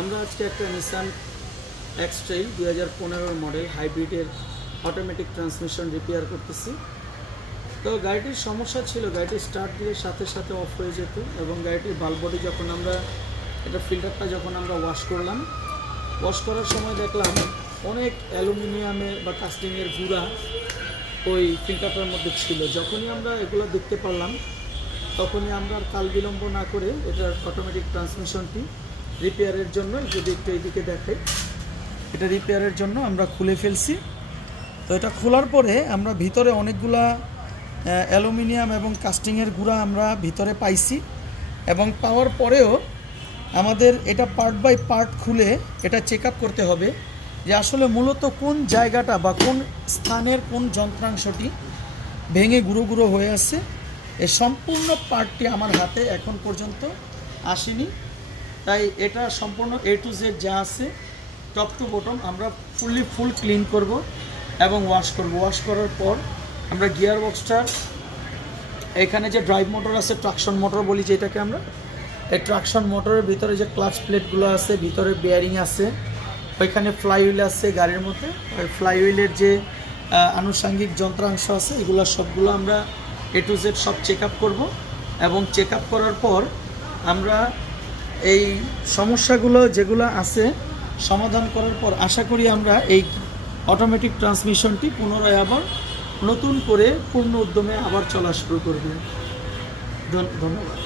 আমরা আজকে একটা নিসান এক্সট্রেল 2015 মডেল হাইব্রিডের অটোমেটিক ট্রান্সমিশন রিপেয়ার করতেছি। তো গাড়িটির সমস্যা ছিল, গাড়িটি স্টার্ট দিয়ে সাথে সাথে অফ হয়ে যেত এবং গাড়িটির বাল্ব বডি যখন আমরা এটা ফিল্টারটা যখন আমরা ওয়াশ করলাম, ওয়াশ করার সময় দেখলাম অনেক অ্যালুমিনিয়ামের বা কাস্টিংয়ের গুঁড়া ওই ফিল্টারটার মধ্যে ছিল। যখনই আমরা এগুলো দেখতে পারলাম তখনই আমরা আর কাল বিলম্ব না করে এটার অটোমেটিক ট্রান্সমিশনটি রিপেয়ারের জন্য, যদি একটু এইদিকে দেখাই, এটা রিপেয়ারের জন্য আমরা খুলে ফেলছি। তো এটা খোলার পরে আমরা ভিতরে অনেকগুলা অ্যালুমিনিয়াম এবং কাস্টিংয়ের গুঁড়া আমরা ভিতরে পাইছি এবং পাওয়ার পরেও আমাদের এটা পার্ট বাই পার্ট খুলে এটা চেক আপ করতে হবে যে আসলে মূলত কোন জায়গাটা বা কোন স্থানের কোন যন্ত্রাংশটি ভেঙে গুঁড়ো গুঁড়ো হয়ে আছে। এই সম্পূর্ণ পার্টটি আমার হাতে এখন পর্যন্ত আসেনি, তাই এটা সম্পূর্ণ A to Z যা আছে টপ টু বটম আমরা ফুল ক্লিন করব এবং ওয়াশ করব। ওয়াশ করার পর আমরা গিয়ার বক্সটার এখানে যে ড্রাইভ মোটর আছে, ট্রাকশন মোটর বলি যেটাকে আমরা, এই ট্রাকশন মোটরের ভিতরে যে ক্লাচ প্লেটগুলো আছে, ভিতরে বেয়ারিং আছে, ওইখানে ফ্লাইহুইল আছে গাড়ির মধ্যে, ওই ফ্লাইহুইলের যে আনুষঙ্গিক যন্ত্রাংশ আছে এগুলো সবগুলো আমরা A to Z সব চেক আপ করবো এবং চেক আপ করার পর আমরা এই সমস্যাগুলো যেগুলো আছে সমাধান করার পর আশা করি আমরা এই অটোমেটিক ট্রান্সমিশনটি পুনরায় আবার নতুন করে পূর্ণ উদ্যমে আবার চলা শুরু করবে। ধন্যবাদ।